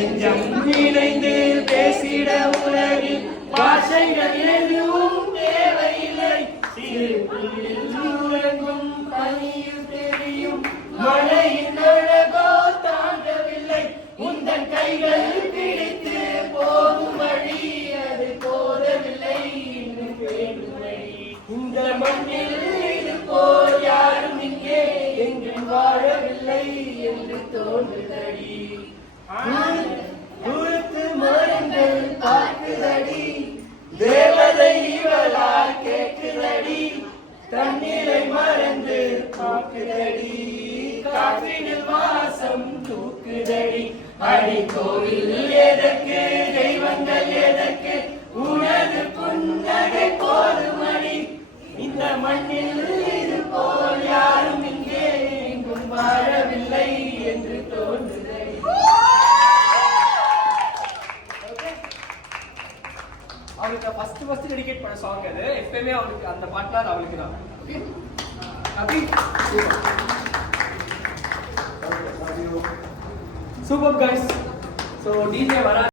நெஞ்சம் இணைந்து பேசிட உலகில் பாஷைகள் எதுவும் தேவையில்லை. சிறு புள்ளில் உறங்கும் பனியில் தெரியும் மழையின் அழகோ தாங்கவில்லை. உந்தன் கைகள் பிடித்து போகும் வழி அது போதவில்லை. இன்னும் வேண்டும் வழி. இந்த மண்ணில் இது போல் யாரும் இங்கே எங்கும் வாழவில்லை என்று தோன்றுதடி. தூரத்து மரங்கள் பார்க்குதடி, தேவதை இவளால் கேட்குதடி. தண்ணீரை மறந்து பார்க்குதடி, காற்றினில் வாசம் தூக்குதடி. அடி கோவில் எதற்கு, தெய்வங்கள் எதற்கு, உனது புன்னகை போதுமடி. இந்த மண்ணில் இது போல் யாரும் இங்கே எங்கும் வாழவில்லை என்று தோன்றுதடி. அவளுக்கு ஃபர்ஸ்ட் டெடிகேட் பண்ண சாங் அது. எப்பயுமே அவளுக்கு அந்த பாட்டுலாம் அவளுக்கு தான். Super guys. ஸோ டிஜே வரா